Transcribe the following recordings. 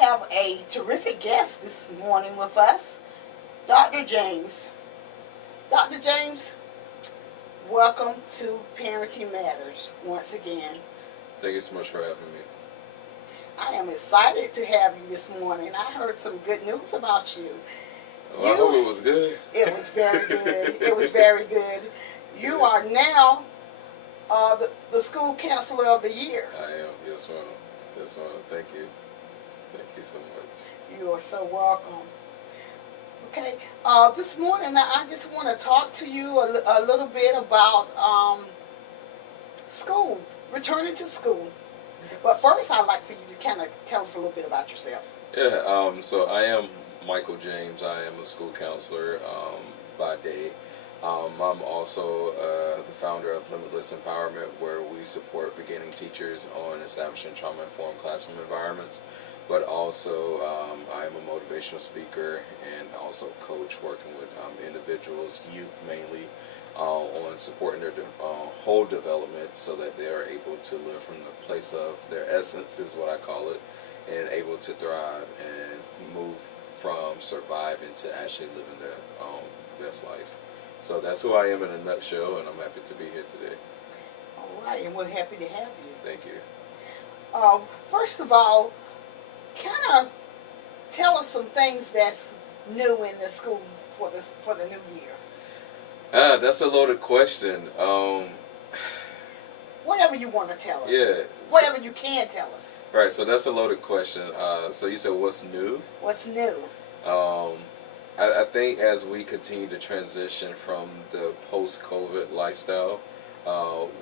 have a terrific guest this morning with us, Dr. James. Dr. James, welcome to Parenting Matters once again. Thank you so much for having me. I am excited to have you this morning. I heard some good news about you. Well, I hope it was good. It was very good. It was very good. You are now the school counselor of the year. I am. Yes, ma'am. Yes, ma'am. Thank you. Thank you so much. You are so welcome. Okay. This morning I just want to talk to you a little bit about school, returning to school. But first, I'd like for you to kind of tell us a little bit about yourself. Yeah. So I am Michael James. I am a school counselor by day. I'm also the founder of Limitless Empowerment, where we support beginning teachers on establishing trauma-informed classroom environments. But also, I am a motivational speaker and also coach, working with individuals, youth mainly, on supporting their whole development so that they are able to live from the place of their essence, is what I call it, and able to thrive and move from surviving to actually living their best life. So that's who I am in a nutshell, and I'm happy to be here today. All right, and we're happy to have you. Thank you. First of all, kind of tell us some things that's new in the school for the new year. That's a loaded question. Whatever you want to tell us. Yeah. Whatever you can tell us. Right, so that's a loaded question. So you said what's new? What's new? I think as we continue to transition from the post-COVID lifestyle,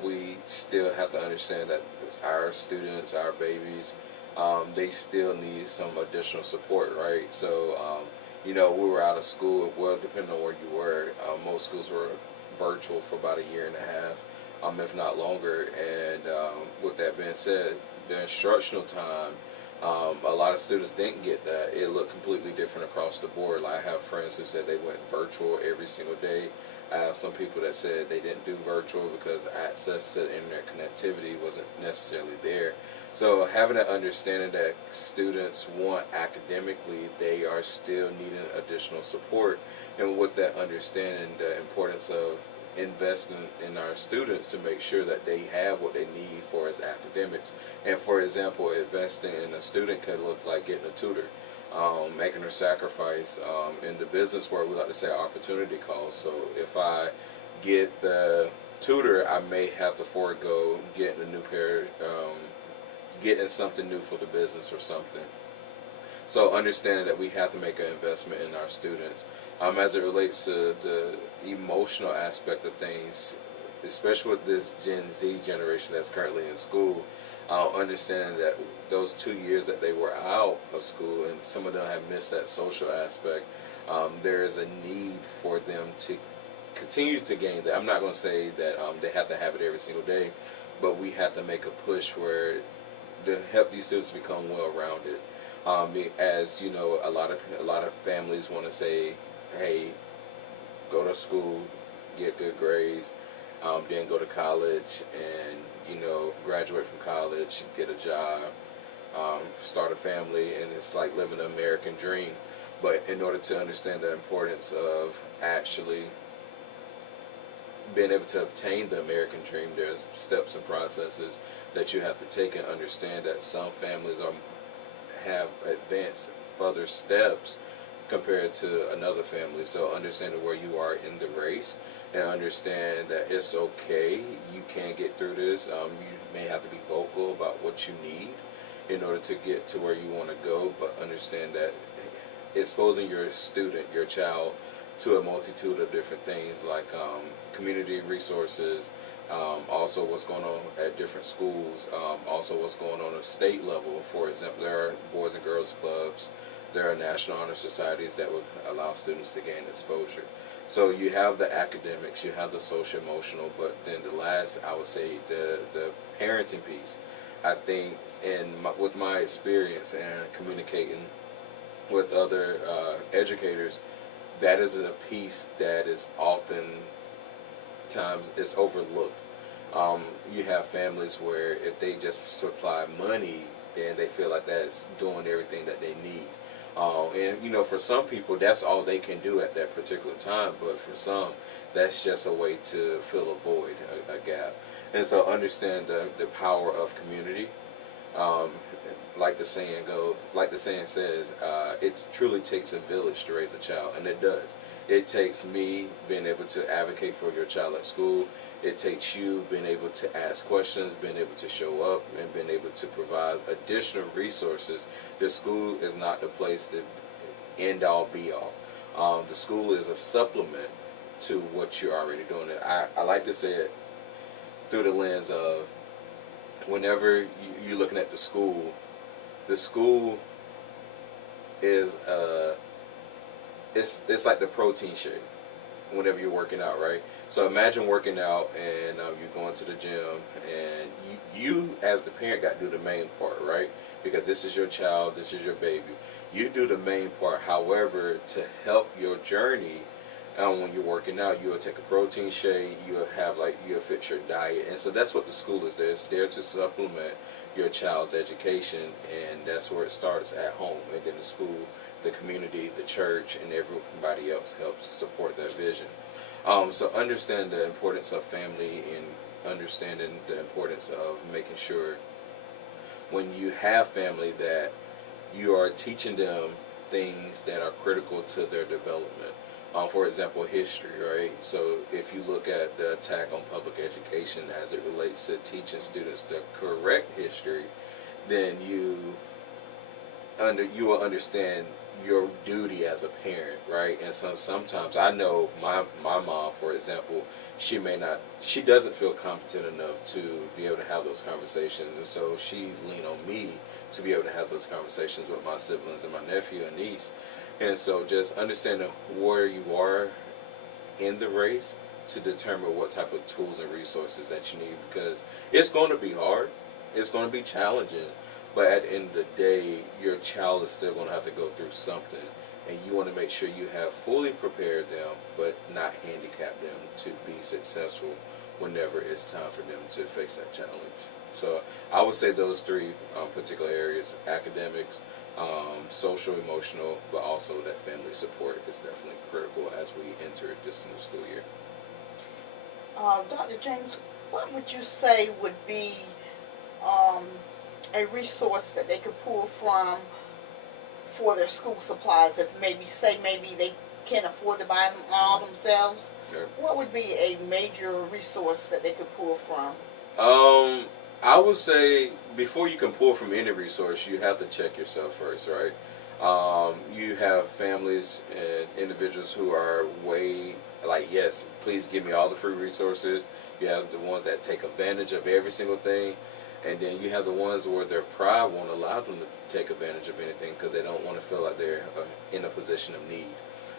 we still have to understand that our students, our babies, they still need some additional support, right? So, we were out of school, well, depending on where you were, most schools were virtual for about a year and a half, if not longer. And with that being said, the instructional time, a lot of students didn't get that. It looked completely different across the board. Like, I have friends who said they went virtual every single day. I have some people that said they didn't do virtual because access to internet connectivity wasn't necessarily there. So having an understanding that students want academically, they are still needing additional support. And with that understanding, the importance of investing in our students to make sure that they have what they need for as academics. And for example, investing in a student can look like getting a tutor, making a sacrifice. In the business world, we like to say opportunity cost. So if I get the tutor, I may have to forego getting a new pair, getting something new for the business or something. So understanding that we have to make an investment in our students. As it relates to the emotional aspect of things, especially with this Gen Z generation that's currently in school, understanding that those 2 years that they were out of school, and some of them have missed that social aspect, there is a need for them to continue to gain that. I'm not going to say that they have to have it every single day, but we have to make a push where to help these students become well-rounded. As you know, a lot of families want to say, hey, go to school, get good grades, then go to college and, graduate from college, get a job, start a family, and it's like living the American dream. But in order to understand the importance of actually being able to obtain the American dream, there's steps and processes that you have to take, and understand that some families have advanced further steps compared to another family. So understanding where you are in the race, and understand that it's okay, you can get through this. You may have to be vocal about what you need in order to get to where you want to go, but understand that exposing your student, your child, to a multitude of different things like community resources, also what's going on at different schools, also what's going on at state level. For example, there are Boys and Girls Clubs, there are National Honor Societies that would allow students to gain exposure. So you have the academics, you have the social emotional, but then the last, I would say, the parenting piece. I think with my experience and communicating with other educators, that is a piece that is often times is overlooked. You have families where if they just supply money and they feel like that's doing everything that they need. And you know, for some people, that's all they can do at that particular time. But for some, that's just a way to fill a void, a gap. And so, understand the power of community. Um, like the saying says, it truly takes a village to raise a child, and it does. It takes me being able to advocate for your child at school. It takes you being able to ask questions, being able to show up, and being able to provide additional resources. The school is not the place to end all be all. The school is a supplement to what you're already doing. I like to say it through the lens of whenever you're looking at the school is it's like the protein shake whenever you're working out, right? So imagine working out and you're going to the gym, and you as the parent got to do the main part, right? Because this is your child, this is your baby. You do the main part. However, to help your journey, when you're working out, you'll take a protein shake, you'll fix your diet. And so that's what the school is there. It's there to supplement your child's education, and that's where it starts, at home. And then the school, the community, the church, and everybody else helps support that vision. So understand the importance of family, and understanding the importance of making sure when you have family that you are teaching them things that are critical to their development. For example, history, right? So if you look at the attack on public education as it relates to teaching students the correct history, then you will understand your duty as a parent, right? And sometimes I know my mom, for example, she doesn't feel competent enough to be able to have those conversations, and so she leaned on me to be able to have those conversations with my siblings and my nephew and niece. And so just understanding where you are in the race to determine what type of tools and resources that you need, because it's going to be hard, it's going to be challenging, but at the end of the day, your child is still going to have to go through something, and you want to make sure you have fully prepared them, but not handicap them to be successful whenever it's time for them to face that challenge. So I would say those three particular areas: academics, social, emotional, but also that family support is definitely critical as we enter this new school year. Dr. James, what would you say would be um, a resource that they could pull from for their school supplies? If maybe they can't afford to buy them all themselves, Okay. what would be a major resource that they could pull from? I would say before you can pull from any resource, you have to check yourself first, right? You have families and individuals who are yes, please give me all the free resources. You have the ones that take advantage of every single thing. And then you have the ones where their pride won't allow them to take advantage of anything because they don't want to feel like they're in a position of need.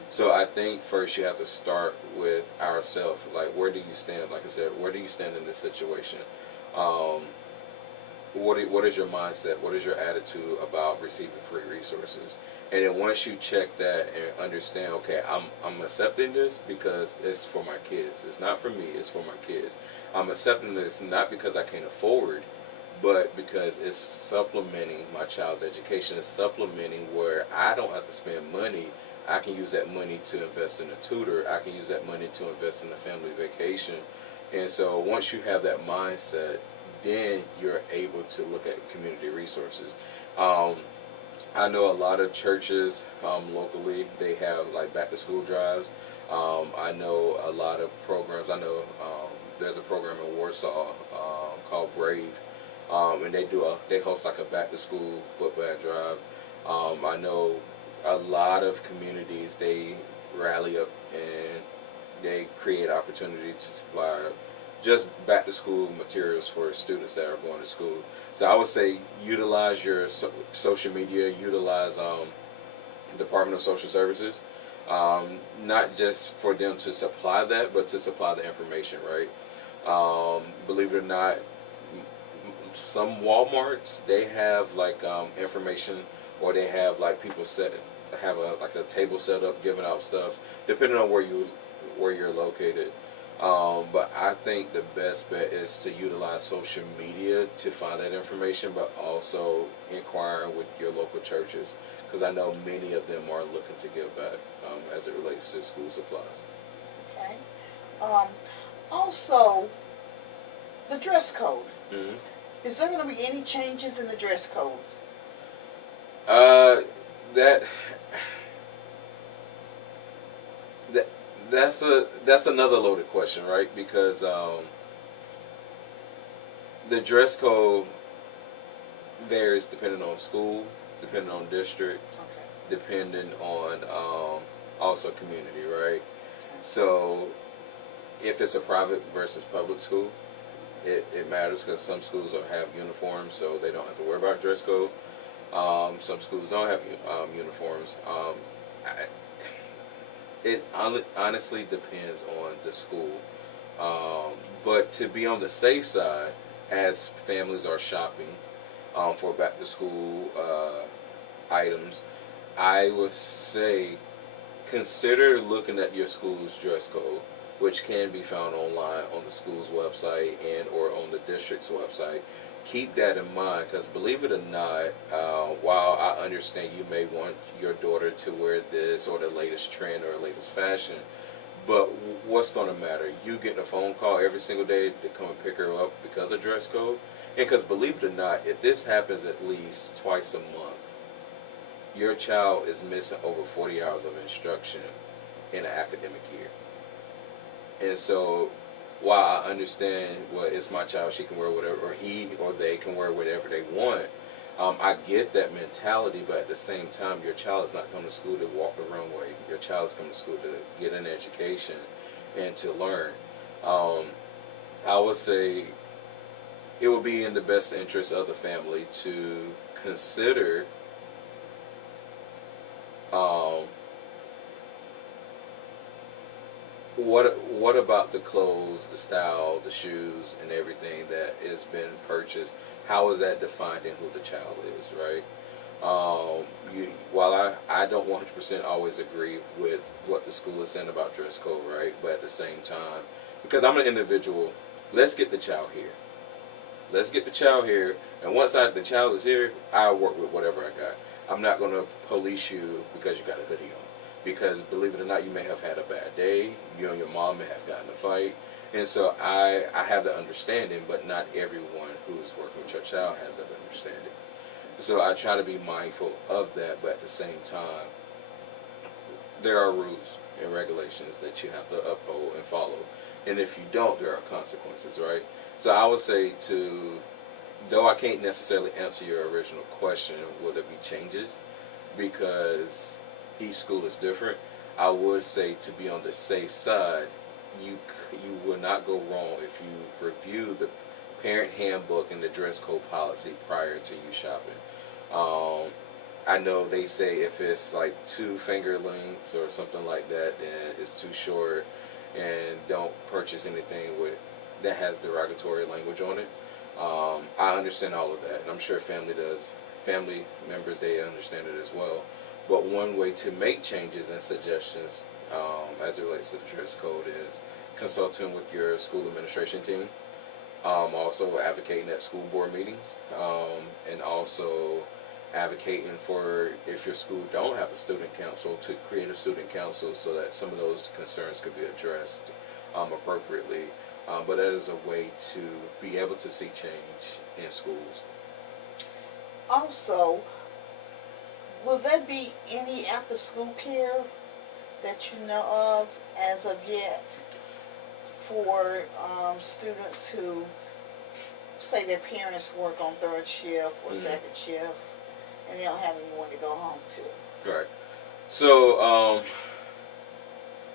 So I think first you have to start with ourselves. Like, where do you stand? Like I said, where do you stand in this situation? What is your mindset? What is your attitude about receiving free resources? And then once you check that and understand, okay, I'm accepting this because it's for my kids. It's not for me. It's for my kids. I'm accepting this not because I can't afford, but because it's supplementing my child's education. It's supplementing where I don't have to spend money. I can use that money to invest in a tutor. I can use that money to invest in a family vacation. And so once you have that mindset, then you're able to look at community resources. I know a lot of churches locally, they have like back to school drives. I know a lot of programs. I know there's a program in Warsaw called Brave, and they host like a back to school book bag drive. I know a lot of communities, they rally up and they create opportunity to supply just back to school materials for students that are going to school. So I would say utilize your social media, utilize Department of Social Services, not just for them to supply that, but to supply the information, right? Believe it or not, some Walmarts, they have like information, or they have like people have a table set up giving out stuff, depending on where you're located. But I think the best bet is to utilize social media to find that information, but also inquiring with your local churches, because I know many of them are looking to give back as it relates to school supplies. Okay. Um, Also, the dress code. Hmm. Is there going to be any changes in the dress code? Uh, that that that's another loaded question, right? Because the dress code varies depending on school, depending on district, Okay. depending on also community, right? So if it's a private versus public school, it matters because some schools will have uniforms, so they don't have to worry about dress code. Some schools don't have uniforms. I, honestly depends on the school. But to be on the safe side, as families are shopping for back to school items, I would say consider looking at your school's dress code, which can be found online on the school's website and or on the district's website. Keep that in mind, because believe it or not, while I understand you may want your daughter to wear this or the latest trend or latest fashion, but what's going to matter? You getting a phone call every single day to come and pick her up because of dress code? And because believe it or not, if this happens at least twice a month, your child is missing over 40 hours of instruction in an academic year. And so, while I understand, well, it's my child, she can wear whatever, or he or they can wear whatever they want, I get that mentality, but at the same time, your child is not coming to school to walk the runway. Your child is coming to school to get an education and to learn. Um, I would say it would be in the best interest of the family to consider um, what about the clothes, the style, the shoes, and everything that has been purchased? How is that defined in who the child is, right? While I don't 100% always agree with what the school is saying about dress code, right? But at the same time, because I'm an individual, let's get the child here. Let's get the child here, and once the child is here, I'll work with whatever I got. I'm not going to police you because you got a hoodie on. Because believe it or not, you may have had a bad day. You and your mom may have gotten in a fight. And so I have the understanding, but not everyone who is working with your child has that understanding. So I try to be mindful of that, but at the same time, there are rules and regulations that you have to uphold and follow. And if you don't, there are consequences, right? So I would say though I can't necessarily answer your original question, will there be changes? Because each school is different. I would say to be on the safe side, you will not go wrong if you review the parent handbook and the dress code policy prior to you shopping. I know they say if it's like 2 finger lengths or something like that, then it's too short, and don't purchase anything with that has derogatory language on it. I understand all of that, and I'm sure family does. Family members, they understand it as well. But one way to make changes and suggestions as it relates to the dress code is consulting with your school administration team. Also advocating at school board meetings, and also advocating for, if your school don't have a student council, to create a student council so that some of those concerns could be addressed appropriately. But that is a way to be able to see change in schools. Also, will there be any after-school care that you know of as of yet for students who say their parents work on third shift or second shift and they don't have anyone to go home to? Right. So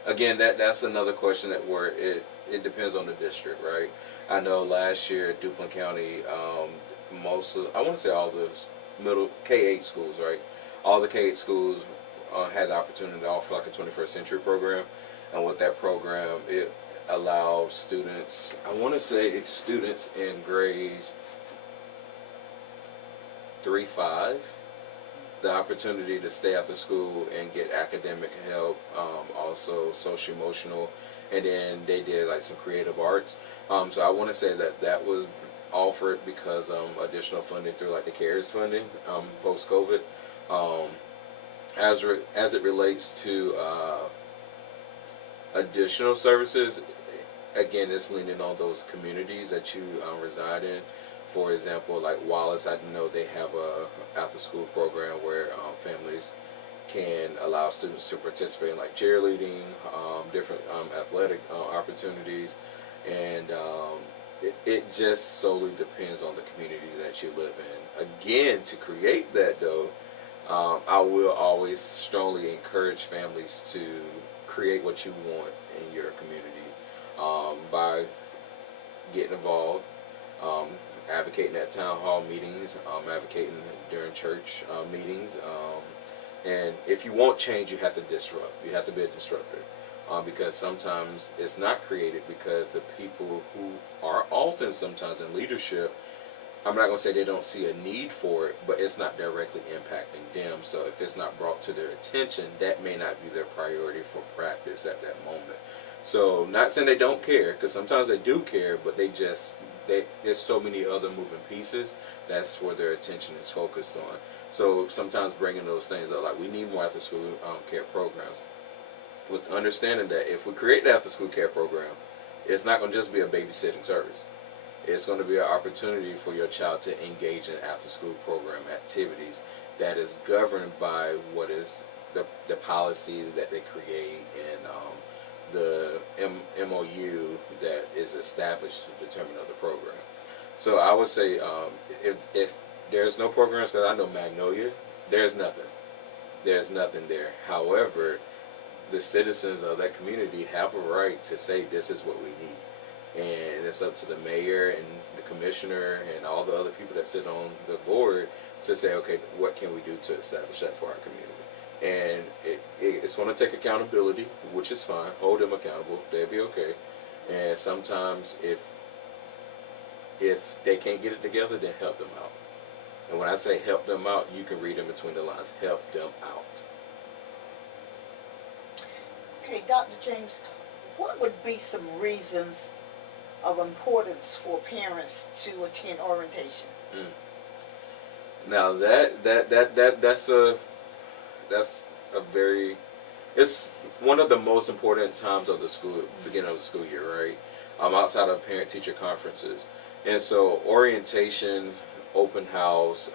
again, that's another question that where it depends on the district, right? I know last year Duplin County, most of, I want to say all the middle K-8 schools, right? All the K-8 schools had the opportunity to offer like a 21st century program, and with that program, it allowed students, I want to say students in grades 3-5, the opportunity to stay after school and get academic help, also social emotional, and then they did like some creative arts. So I want to say that that was offered because additional funding through like the CARES funding post COVID. Um, as it relates to additional services, again, it's leaning on those communities that you reside in. For example, like Wallace, I know they have a after school program where families can allow students to participate in like cheerleading, different athletic opportunities, and it just solely depends on the community that you live in. Again, to create that though, I will always strongly encourage families to create what you want in your communities by getting involved, advocating at town hall meetings, advocating during church meetings. And if you want change, you have to disrupt. You have to be a disruptor. Because sometimes it's not created because the people who are often sometimes in leadership, I'm not going to say they don't see a need for it, but it's not directly impacting them. So if it's not brought to their attention, that may not be their priority for practice at that moment. So not saying they don't care, because sometimes they do care, but there's so many other moving pieces. That's where their attention is focused on. So sometimes bringing those things up, like we need more after school care programs, with the understanding that if we create the after school care program, it's not going to just be a babysitting service. It's going to be an opportunity for your child to engage in after school program activities that is governed by what is the policy that they create and the MOU that is established to determine the program. So I would say if there's no programs, because I know Magnolia, there's nothing. There's nothing there. However, the citizens of that community have a right to say this is what we need. And it's up to the mayor and the commissioner and all the other people that sit on the board to say, okay, what can we do to establish that for our community? And it's going to take accountability, which is fine. Hold them accountable. They'll be okay. And sometimes if they can't get it together, then help them out. And when I say help them out, you can read in between the lines. Help them out. Okay, Dr. James, what would be some reasons of importance for parents to attend orientation? Now that's a very, it's one of the most important times of the school, beginning of the school year, right? Outside of parent teacher conferences. And so orientation, open house,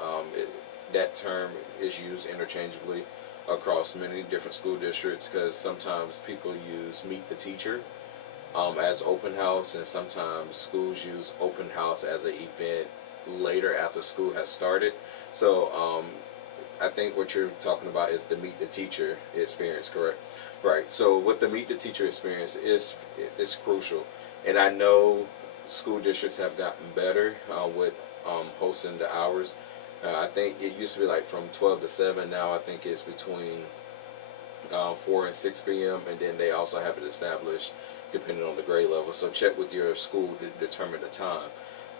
that term is used interchangeably across many different school districts, because sometimes people use meet the teacher as open house, and sometimes schools use open house as an event later after school has started. So I think what you're talking about is the meet the teacher experience, correct? Right. So with the meet the teacher experience is crucial, and I know school districts have gotten better with hosting the hours. I think it used to be like from 12 to 7. Now I think it's between 4 and 6 p.m. And then they also have it established depending on the grade level. So check with your school to determine the time.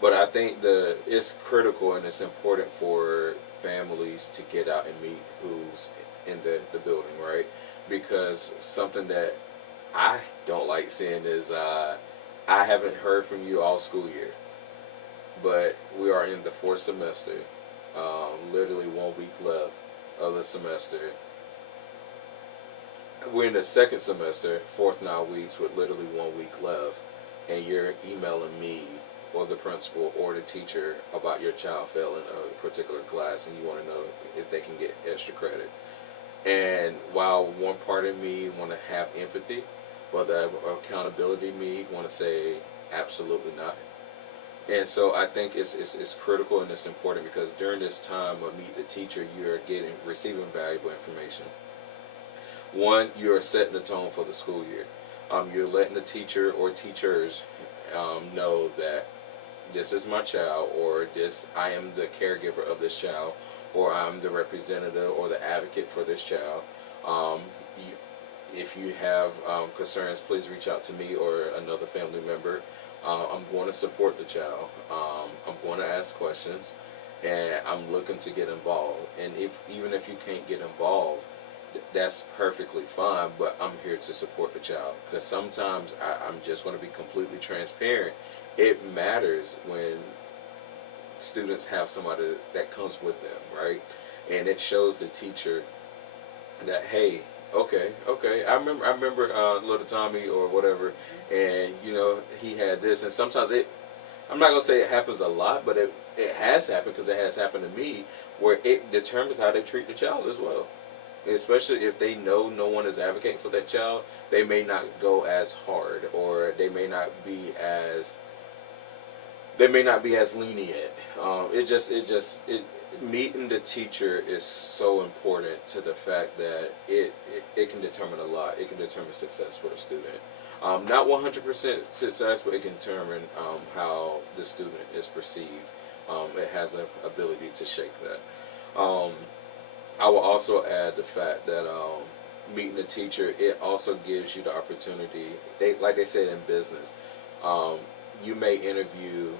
But I think it's critical and it's important for families to get out and meet who's in the building, right? Because something that I don't like seeing is I haven't heard from you all school year, but we are in the 4th semester. Literally 1 week left of the semester. We're in the 2nd semester, 4th 9 weeks with literally 1 week left, and you're emailing me or the principal or the teacher about your child failing a particular class, and you want to know if they can get extra credit. And while one part of me want to have empathy, but the accountability me want to say absolutely not. And so I think it's critical and it's important, because during this time of meet the teacher, you're receiving valuable information. One, you're setting the tone for the school year. You're letting the teacher or teachers know that this is my child, or I am the caregiver of this child, or I'm the representative or the advocate for this child. If you have concerns, please reach out to me or another family member. I'm going to support the child. I'm going to ask questions, and I'm looking to get involved. And even if you can't get involved, that's perfectly fine, but I'm here to support the child. Because sometimes I'm just going to be completely transparent. It matters when students have somebody that comes with them, right? And it shows the teacher that, hey, okay, I remember little Tommy or whatever, and he had this, and sometimes I'm not gonna say it happens a lot, but it has happened, because it has happened to me, where it determines how they treat the child as well. Especially if they know no one is advocating for that child, they may not go as hard, or they may not be as lenient. It meeting the teacher is so important to the fact that it can determine a lot. It can determine success for the student. Not 100% success, but it can determine how the student is perceived. It has an ability to shape that. I will also add the fact that meeting the teacher, it also gives you the opportunity. Like they said in business, you may interview.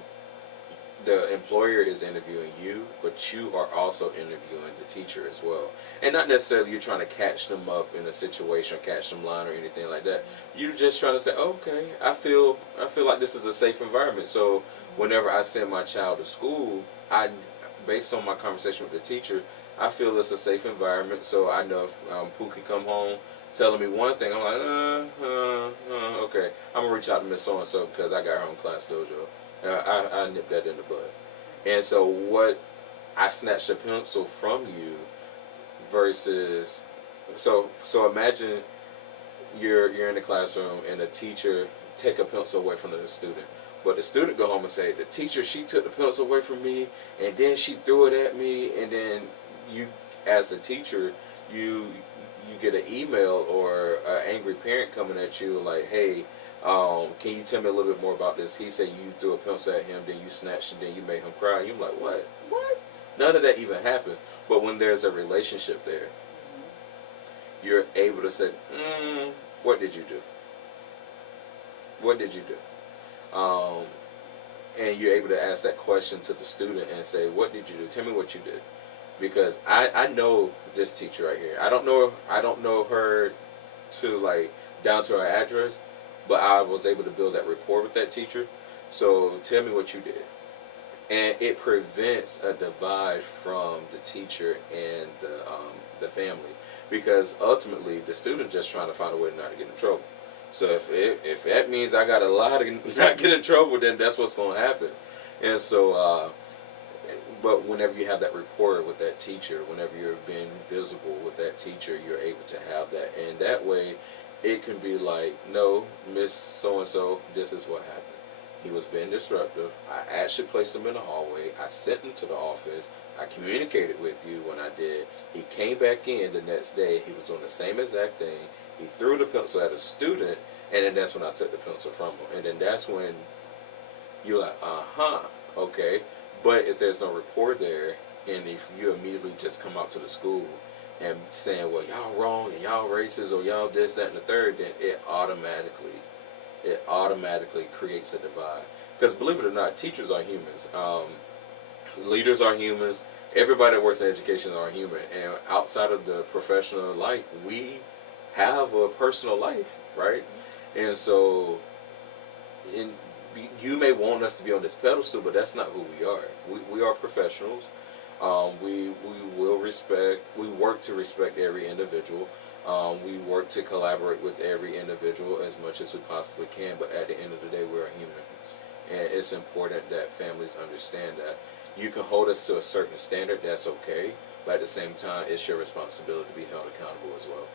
The employer is interviewing you, but you are also interviewing the teacher as well. And not necessarily you're trying to catch them up in a situation, or catch them lying or anything like that. You're just trying to say, okay, I feel like this is a safe environment. So whenever I send my child to school, based on my conversation with the teacher, I feel it's a safe environment. So I know if Pooh can come home telling me one thing, I'm like, okay, I'm gonna reach out to Miss So and So because I got her on Class Dojo. I nipped that in the bud. And so I snatched a pencil from you versus, so imagine you're in the classroom and the teacher take a pencil away from the student. But the student go home and say, the teacher, she took the pencil away from me, and then she threw it at me, and then you, as the teacher, you get an email or an angry parent coming at you like, hey, can you tell me a little bit more about this? He said you threw a pencil at him, then you snatched it, then you made him cry. You're like, what? None of that even happened. But when there's a relationship there, you're able to say, what did you do? What did you do? And you're able to ask that question to the student and say, what did you do? Tell me what you did. Because I know this teacher right here. I don't know her to like down to her address, but I was able to build that rapport with that teacher. So tell me what you did. And it prevents a divide from the teacher and the family, because ultimately the student just trying to find a way not to get in trouble. So if that means I got to lie to not get in trouble, then that's what's going to happen. And so, but whenever you have that rapport with that teacher, whenever you're being visible with that teacher, you're able to have that, and that way, it can be like, no, Miss So and So, this is what happened. He was being disruptive. I actually placed him in the hallway. I sent him to the office. I communicated with you when I did. He came back in the next day. He was doing the same exact thing. He threw the pencil at a student, and then that's when I took the pencil from him. And then that's when you're like, okay. But if there's no rapport there, and if you immediately just come out to the school and saying, well, y'all wrong, and y'all racist, or y'all this, that, and the third, then it automatically creates a divide. Because believe it or not, teachers are humans. Leaders are humans. Everybody that works in education are human. And outside of the professional life, we have a personal life, right? And so, you may want us to be on this pedestal, but that's not who we are. We are professionals. We work to respect every individual. We work to collaborate with every individual as much as we possibly can, but at the end of the day, we're humans. And it's important that families understand that. You can hold us to a certain standard, that's okay, but at the same time, it's your responsibility to be held accountable as well.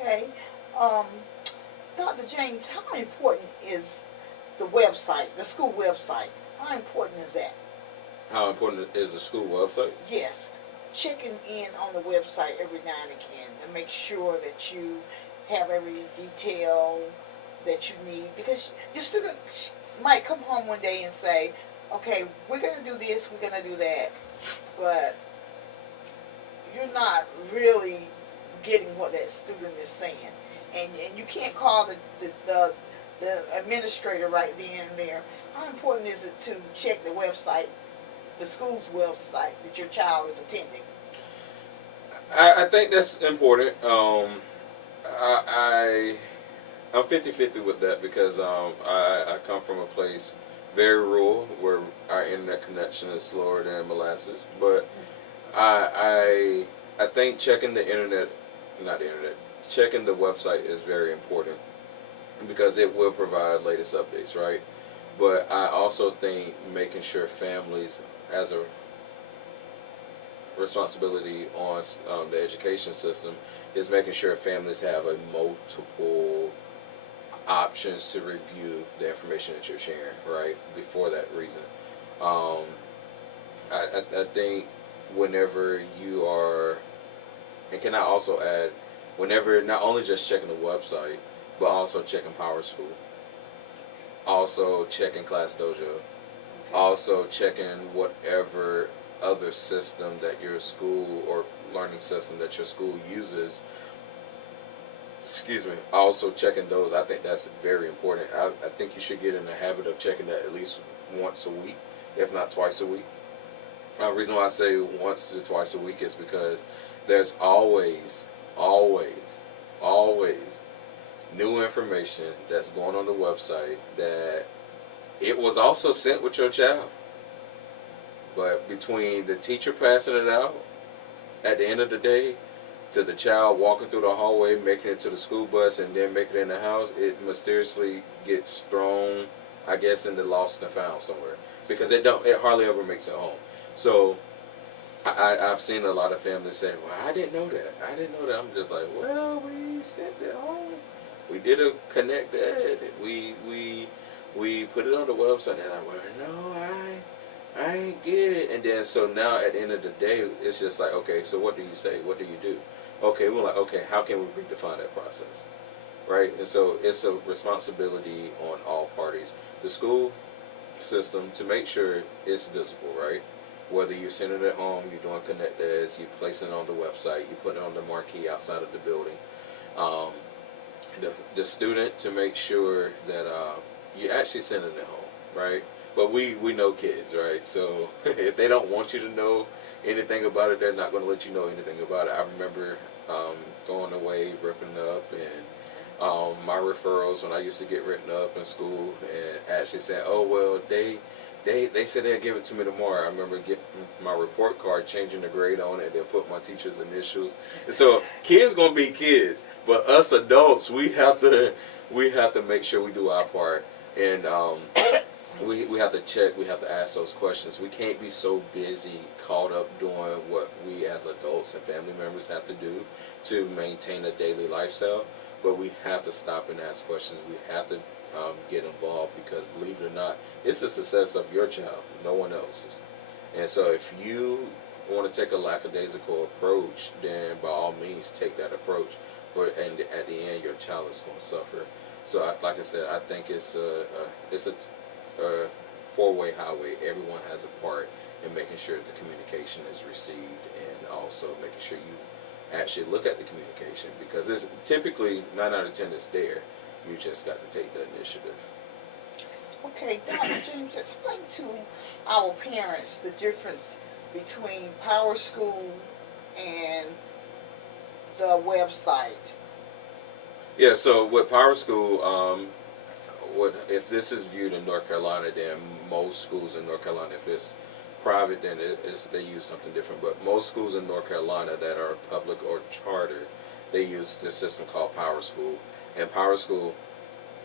Okay. Dr. James, how important is the website, the school website? How important is that? How important is the school website? Yes. Checking in on the website every now and again to make sure that you have every detail that you need. Because your student might come home one day and say, okay, we're going to do this, we're going to do that, but you're not really getting what that student is saying. And you can't call the administrator right then and there. How important is it to check the website, the school's website that your child is attending? I think that's important. I'm 50-50 with that because I come from a place very rural where our internet connection is slower than molasses. But I think checking the internet, not the internet, checking the website is very important because it will provide latest updates, right? But I also think making sure families, as a responsibility on the education system, is making sure families have a multiple options to review the information that you're sharing, right? Before that reason, um, I think whenever you are, and can I also add, whenever not only just checking the website, but also checking Power School, also checking Class Dojo, Okay. also checking whatever other system that your school or learning system that your school uses. Excuse me. Also checking those. I think that's very important. I think you should get in the habit of checking that at least once a week, if not twice a week. The reason why I say once to twice a week is because there's always new information that's going on the website that it was also sent with your child. But between the teacher passing it out at the end of the day to the child walking through the hallway, making it to the school bus, and then making it in the house, it mysteriously gets thrown, I guess, in the lost and found somewhere because it hardly ever makes it home. So I've seen a lot of families say, "Well, I didn't know that. I didn't know that." I'm just like, "Well, we sent it home. We did a connect ed. We put it on the website." And I'm like, "No, I ain't get it." And then so now at the end of the day, it's just like, okay, so what do you say? What do you do? Okay, we're like, okay, how can we redefine that process, right? And so it's a responsibility on all parties. The school system to make sure it's visible, right? Whether you're sending it home, you're doing connect eds, you're placing it on the website, you put it on the marquee outside of the building. Um, the student to make sure that you're actually sending it home, right? But we know kids, right? So if they don't want you to know anything about it, they're not going to let you know anything about it. I remember going away, ripping up, and my referrals when I used to get written up in school, and actually saying, "Oh well, they said they'll give it to me tomorrow." I remember getting my report card, changing the grade on it, and put my teacher's initials. And so kids gonna be kids, but us adults, we have to make sure we do our part, and we have to check, we have to ask those questions. We can't be so busy, caught up doing what we as adults and family members have to do to maintain a daily lifestyle. But we have to stop and ask questions. We have to get involved because, believe it or not, it's the success of your child, no one else's. And so, if you want to take a lackadaisical approach, then by all means take that approach. But and at the end, your child is going to suffer. So, like I said, I think it's a four-way highway. Everyone has a part in making sure the communication is received, and also making sure you actually look at the communication because it's typically 9 out of 10 is there. You just got to take the initiative. Okay, Dr. James, explain to our parents the difference between Power School and the website. Yeah. So with Power School, what if this is viewed in North Carolina? Then most schools in North Carolina, if it's private, then they use something different. But most schools in North Carolina that are public or chartered, they use this system called Power School. And Power School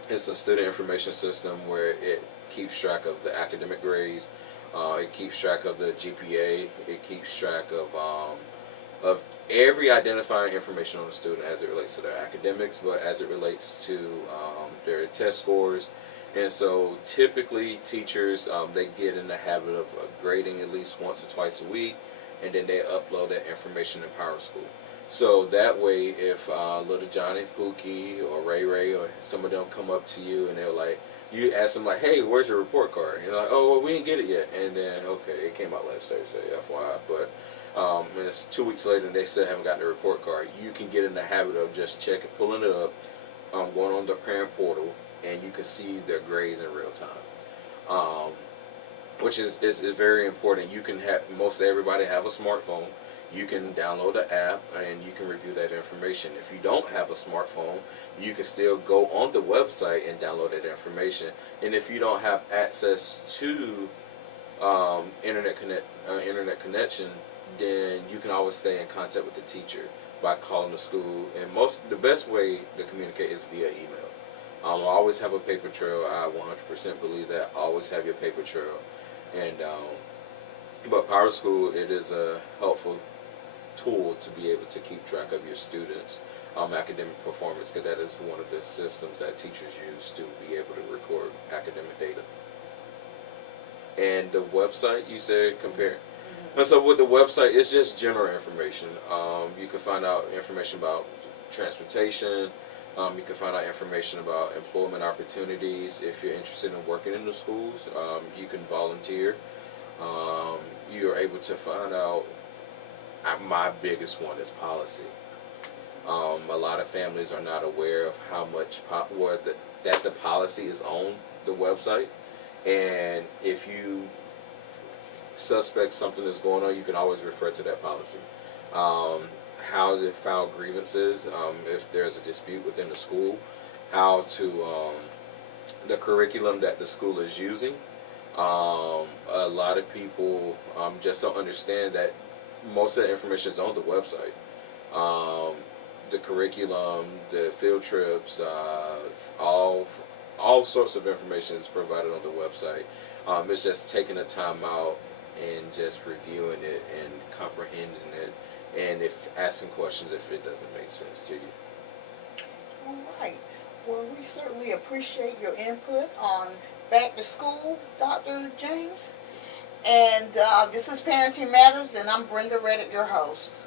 is a student information system where it keeps track of the academic grades, it keeps track of the GPA, it keeps track of every identifying information on the student as it relates to their academics, but as it relates to their test scores. And so typically teachers, they get in the habit of grading at least once or twice a week, and then they upload that information in Power School. So that way, if little Johnny, Pookie, or Ray Ray, or some of them come up to you and they're like, you ask them like, "Hey, where's your report card?" And you're like, "Oh, well, we didn't get it yet." And then, okay, it came out last Thursday, FYI. But and it's 2 weeks later and they still haven't gotten the report card. You can get in the habit of just checking, pulling it up, going on the parent portal, and you can see their grades in real time. Which is very important. You can have most everybody have a smartphone. you can download the app and you can review that information. If you don't have a smartphone, you can still go on the website and download that information. And if you don't have access to internet connection, then you can always stay in contact with the teacher by calling the school. And the best way to communicate is via email. I always have a paper trail. I 100% believe that. Always have your paper trail. And but Power School, it is a helpful tool to be able to keep track of your students' academic performance, because that is one of the systems that teachers use to be able to record academic data. And the website, you said, compare. And so with the website, it's just general information. You can find out information about transportation. You can find out information about employment opportunities. If you're interested in working in the schools, you can volunteer. You are able to find out. My biggest one is policy. A lot of families are not aware of how much that the policy is on the website. And if you suspect something is going on, you can always refer to that policy. How to file grievances if there's a dispute within the school. How to the curriculum that the school is using. A lot of people just don't understand that most of the information is on the website. The curriculum, the field trips, all sorts of information is provided on the website. It's just taking the time out and just reviewing it and comprehending it, and if asking questions if it doesn't make sense to you. All right. Well, we certainly appreciate your input on Back to School, Dr. James. And this is Parenting Matters, and I'm Brenda Reddick, your host.